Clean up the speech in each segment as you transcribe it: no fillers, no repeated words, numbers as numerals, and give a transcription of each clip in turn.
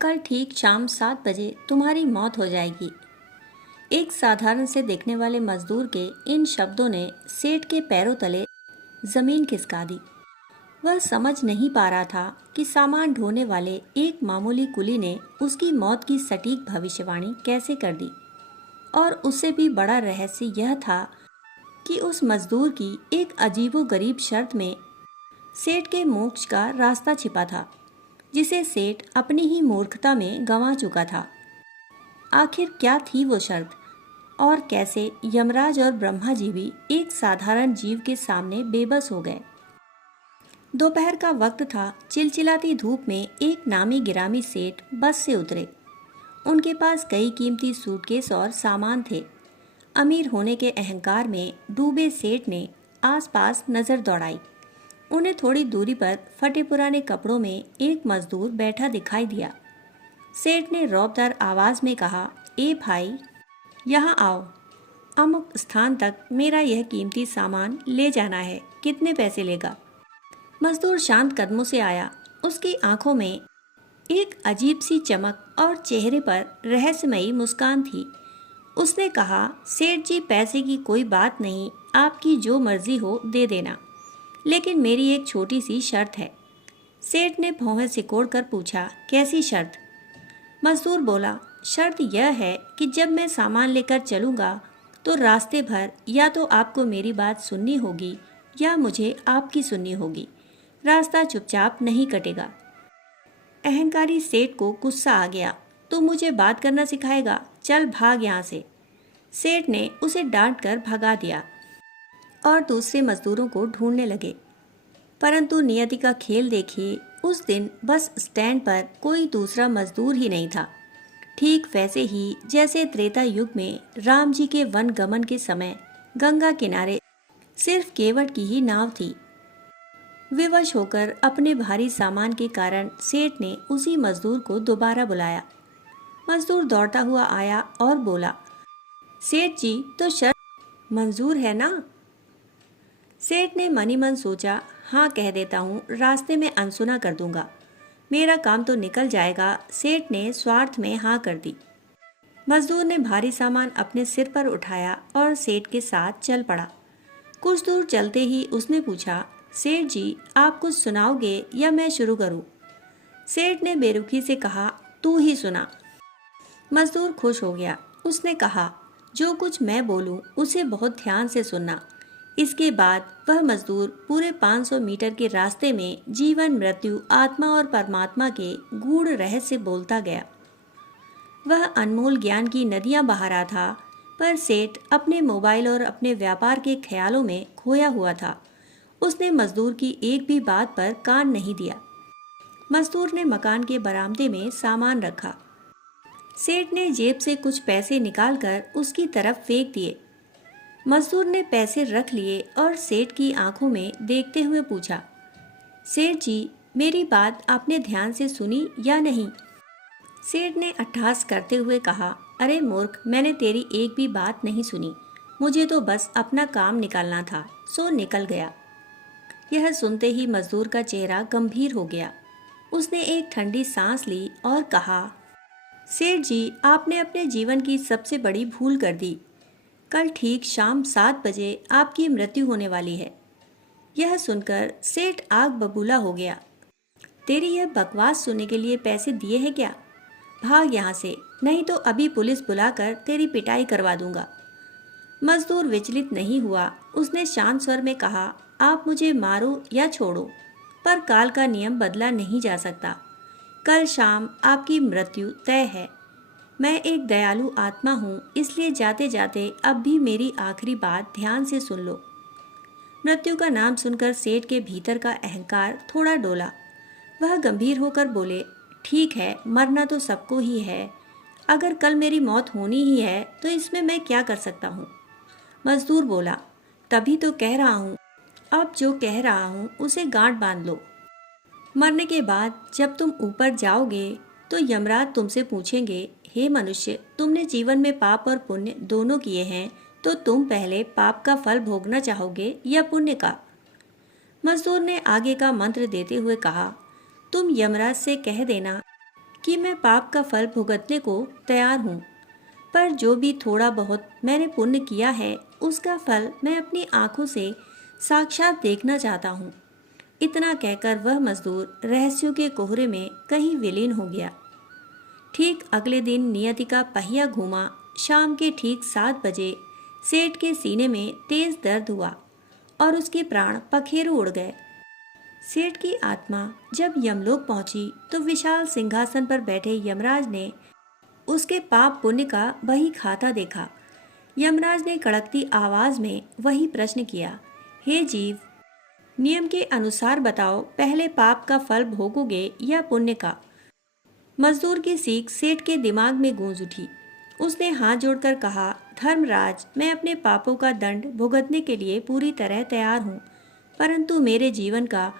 कल ठीक शाम 7 बजे तुम्हारी मौत हो जाएगी। एक साधारण से दिखने वाले मजदूर के इन शब्दों ने सेठ के पैरों तले जमीन खिसका दी। वह समझ नहीं पा रहा था कि सामान ढोने वाले एक मामूली कुली ने उसकी मौत की सटीक भविष्यवाणी कैसे कर दी। और उससे भी बड़ा रहस्य यह था कि उस मजदूर की एक अजीबोगरीब शर्त में सेठ के मोक्ष का रास्ता छिपा था, जिसे सेठ अपनी ही मूर्खता में गंवा चुका था। आखिर क्या थी वो शर्त, और कैसे यमराज और ब्रह्मा जी भी एक साधारण जीव के सामने बेबस हो गए। दोपहर का वक्त था। चिलचिलाती धूप में एक नामी गिरामी सेठ बस से उतरे। उनके पास कई कीमती सूटकेस और सामान थे। अमीर होने के अहंकार में डूबे सेठ ने आसपास नजर दौड़ाई। उन्हें थोड़ी दूरी पर फटे पुराने कपड़ों में एक मजदूर बैठा दिखाई दिया। सेठ ने रौबदार आवाज में कहा, ए भाई, यहाँ आओ। अमुक स्थान तक मेरा यह कीमती सामान ले जाना है, कितने पैसे लेगा? मजदूर शांत कदमों से आया। उसकी आंखों में एक अजीब सी चमक और चेहरे पर रहस्यमयी मुस्कान थी। उसने कहा, सेठ जी, पैसे की कोई बात नहीं, आपकी जो मर्जी हो दे देना, लेकिन मेरी एक छोटी सी शर्त है। सेठ ने भौहें सिकोड़कर पूछा, कैसी शर्त? मजदूर बोला, शर्त यह है कि जब मैं सामान लेकर चलूँगा तो रास्ते भर या तो आपको मेरी बात सुननी होगी या मुझे आपकी सुननी होगी। रास्ता चुपचाप नहीं कटेगा। अहंकारी सेठ को गुस्सा आ गया। तू मुझे बात करना सिखाएगा? चल भाग यहाँ से। सेठ ने उसे डांट कर भगा दिया और दूसरे मजदूरों को ढूंढने लगे। परंतु नियति का खेल देखिए, उस दिन बस स्टैंड पर कोई दूसरा मजदूर ही नहीं था। ठीक वैसे ही जैसे त्रेता युग में राम जी के वन गमन के समय गंगा किनारे सिर्फ केवट की ही नाव थी। विवश होकर अपने भारी सामान के कारण सेठ ने उसी मजदूर को दोबारा बुलाया। मजदूर दौड़ता हुआ आया और बोला, सेठ जी, तो शर्त मंजूर है ना? सेठ ने मनी मन सोचा, हाँ कह देता हूँ, रास्ते में अनसुना कर दूंगा, मेरा काम तो निकल जाएगा। सेठ ने स्वार्थ में हाँ कर दी। मजदूर ने भारी सामान अपने सिर पर उठाया और सेठ के साथ चल पड़ा। कुछ दूर चलते ही उसने पूछा, सेठ जी, आप कुछ सुनाओगे या मैं शुरू करूं? सेठ ने बेरुखी से कहा, तू ही सुना। मजदूर खुश हो गया। उसने कहा, जो कुछ मैं बोलूं उसे बहुत ध्यान से सुनना। इसके बाद वह मजदूर पूरे 500 मीटर के रास्ते में जीवन मृत्यु, आत्मा और परमात्मा के गूढ़ रहस्य बोलता गया। वह अनमोल ज्ञान की नदियां बहा रहा था, पर सेठ अपने मोबाइल और अपने व्यापार के ख्यालों में खोया हुआ था। उसने मजदूर की एक भी बात पर कान नहीं दिया। मजदूर ने मकान के बरामदे में सामान रखा। सेठ ने जेब से कुछ पैसे निकालकर उसकी तरफ फेंक दिए। मजदूर ने पैसे रख लिए और सेठ की आंखों में देखते हुए पूछा, सेठ जी, मेरी बात आपने ध्यान से सुनी या नहीं? सेठ ने अट्टहास करते हुए कहा, अरे मूर्ख, मैंने तेरी एक भी बात नहीं सुनी। मुझे तो बस अपना काम निकालना था, सो निकल गया। यह सुनते ही मजदूर का चेहरा गंभीर हो गया। उसने एक ठंडी सांस ली और कहा, सेठ जी, आपने अपने जीवन की सबसे बड़ी भूल कर दी। कल ठीक शाम 7 बजे आपकी मृत्यु होने वाली है। यह सुनकर सेठ आग बबूला हो गया। तेरी यह बकवास सुनने के लिए पैसे दिए हैं क्या? भाग यहाँ से, नहीं तो अभी पुलिस बुलाकर तेरी पिटाई करवा दूंगा। मजदूर विचलित नहीं हुआ। उसने शांत स्वर में कहा, आप मुझे मारो या छोड़ो, पर काल का नियम बदला नहीं जा सकता। कल शाम आपकी मृत्यु तय है। मैं एक दयालु आत्मा हूँ, इसलिए जाते जाते अब भी मेरी आखिरी बात ध्यान से सुन लो। मृत्यु का नाम सुनकर सेठ के भीतर का अहंकार थोड़ा डोला। वह गंभीर होकर बोले, ठीक है, मरना तो सबको ही है। अगर कल मेरी मौत होनी ही है तो इसमें मैं क्या कर सकता हूँ? मजदूर बोला, तभी तो कह रहा हूँ, अब जो कह रहा हूँ उसे गांठ बांध लो। मरने के बाद जब तुम ऊपर जाओगे तो यमराज तुमसे पूछेंगे, हे मनुष्य, तुमने जीवन में पाप और पुण्य दोनों किए हैं, तो तुम पहले पाप का फल भोगना चाहोगे या पुण्य का? मजदूर ने आगे का मंत्र देते हुए कहा, तुम यमराज से कह देना कि मैं पाप का फल भुगतने को तैयार हूँ, पर जो भी थोड़ा बहुत मैंने पुण्य किया है उसका फल मैं अपनी आंखों से साक्षात देखना चाहता हूँ। इतना कहकर वह मजदूर रहस्यों के कोहरे में कहीं विलीन हो गया। ठीक अगले दिन नियति का पहिया घूमा। शाम के ठीक 7 बजे सेठ के सीने में तेज दर्द हुआ और उसके प्राण पखेरु उड़ गए। सेठ की आत्मा जब यमलोक पहुंची तो विशाल सिंहासन पर बैठे यमराज ने उसके पाप पुण्य का बही खाता देखा। यमराज ने कड़कती आवाज में वही प्रश्न किया, हे जीव, नियम के अनुसार बताओ, पहले पाप का फल भोगोगे या पुण्य का? मजदूर की सीख सेठ के दिमाग में गूंज उठी। उसने हाथ जोड़कर कहा, धर्मराज, मैं अपने पापों का दंड भुगतने के लिए पूरी तरह तैयार हूँ, परंतु मेरे जीवन का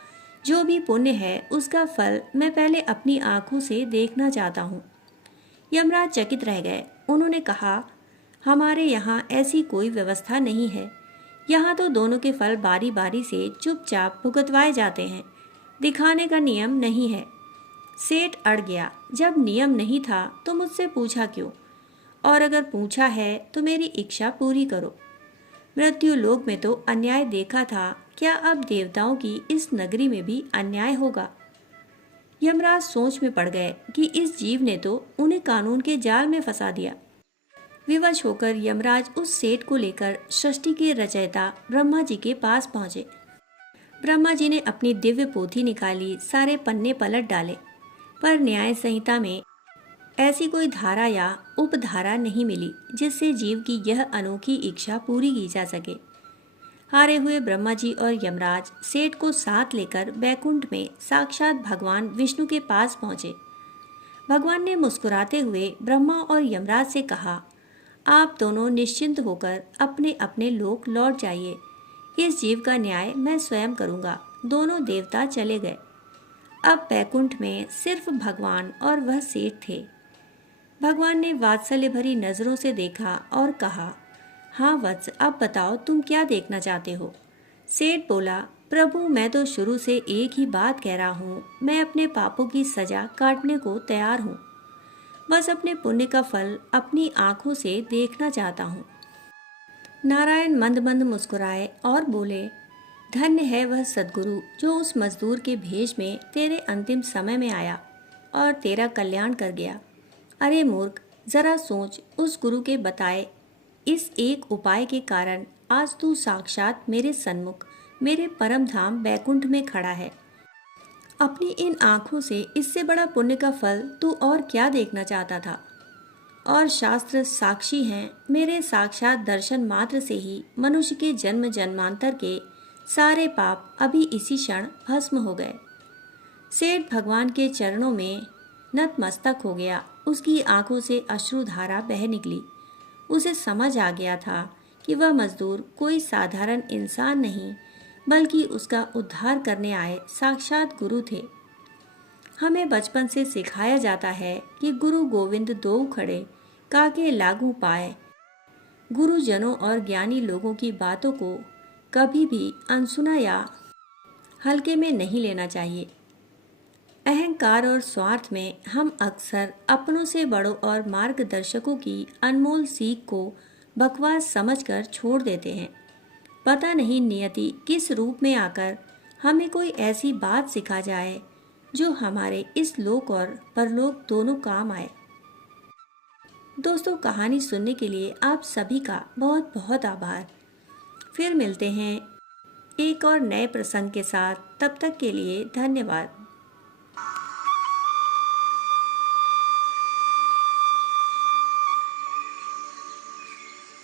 जो भी पुण्य है उसका फल मैं पहले अपनी आंखों से देखना चाहता हूँ। यमराज चकित रह गए। उन्होंने कहा, हमारे यहाँ ऐसी कोई व्यवस्था नहीं है। यहाँ तो दोनों के फल बारी बारी से चुपचाप भुगतवाए जाते हैं, दिखाने का नियम नहीं है। सेठ अड़ गया, जब नियम नहीं था तो मुझसे पूछा क्यों? और अगर पूछा है तो मेरी इच्छा पूरी करो। मृत्यु लोक में तो अन्याय देखा था, क्या अब देवताओं की इस नगरी में भी अन्याय होगा? यमराज सोच में पड़ गए कि इस जीव ने तो उन्हें कानून के जाल में फंसा दिया। विवश होकर यमराज उस सेठ को लेकर सृष्टि के रचयिता ब्रह्मा जी के पास पहुंचे। ब्रह्मा जी ने अपनी दिव्य पोथी निकाली, सारे पन्ने पलट डाले, पर न्याय संहिता में ऐसी कोई धारा या उपधारा नहीं मिली जिससे जीव की यह अनोखी इच्छा पूरी की जा सके। हारे हुए ब्रह्मा जी और यमराज सेठ को साथ लेकर बैकुंठ में साक्षात भगवान विष्णु के पास पहुंचे। भगवान ने मुस्कुराते हुए ब्रह्मा और यमराज से कहा, आप दोनों निश्चिंत होकर अपने अपने लोक लौट जाइए। इस जीव का न्याय मैं स्वयं करूंगा। दोनों देवता चले गए। अब बैकुंठ में सिर्फ भगवान और वह सेठ थे। भगवान ने वात्सल्य भरी नजरों से देखा और कहा, हाँ वत्स, अब बताओ तुम क्या देखना चाहते हो? सेठ बोला, प्रभु, मैं तो शुरू से एक ही बात कह रहा हूँ, मैं अपने पापों की सजा काटने को तैयार हूँ। बस अपने पुण्य का फल अपनी आंखों से देखना चाहता हूँ। नारायण मंद मंद मुस्कुराए और बोले, धन्य है वह सद्गुरु जो उस मजदूर के भेष में तेरे अंतिम समय में आया और तेरा कल्याण कर गया। अरे मूर्ख, जरा सोच, उस गुरु के बताए इस एक उपाय के कारण आज तू साक्षात मेरे सन्मुख, मेरे परम धाम बैकुंठ में खड़ा है। अपनी इन आंखों से इससे बड़ा पुण्य का फल तू और क्या देखना चाहता था? और शास्त्र साक्षी हैं, मेरे साक्षात दर्शन मात्र से ही मनुष्य के जन्म जन्मांतर के सारे पाप अभी इसी क्षण भस्म हो गए। सेठ भगवान के चरणों में नतमस्तक हो गया। उसकी आंखों से अश्रुधारा बह निकली। उसे समझ आ गया था कि वह मजदूर कोई साधारण इंसान नहीं, बल्कि उसका उद्धार करने आए साक्षात गुरु थे। हमें बचपन से सिखाया जाता है कि गुरु गोविंद दो खड़े काके लागू पाए। गुरुजनों और ज्ञानी लोगों की बातों को कभी भी अनसुना या हल्के में नहीं लेना चाहिए। अहंकार और स्वार्थ में हम अक्सर अपनों से बड़ों और मार्गदर्शकों की अनमोल सीख को बकवास समझकर छोड़ देते हैं। पता नहीं नियति किस रूप में आकर हमें कोई ऐसी बात सिखा जाए जो हमारे इस लोक और परलोक दोनों काम आए। दोस्तों, कहानी सुनने के लिए आप सभी का बहुत बहुत आभार। फिर मिलते हैं एक और नए प्रसंग के साथ। तब तक के लिए धन्यवाद।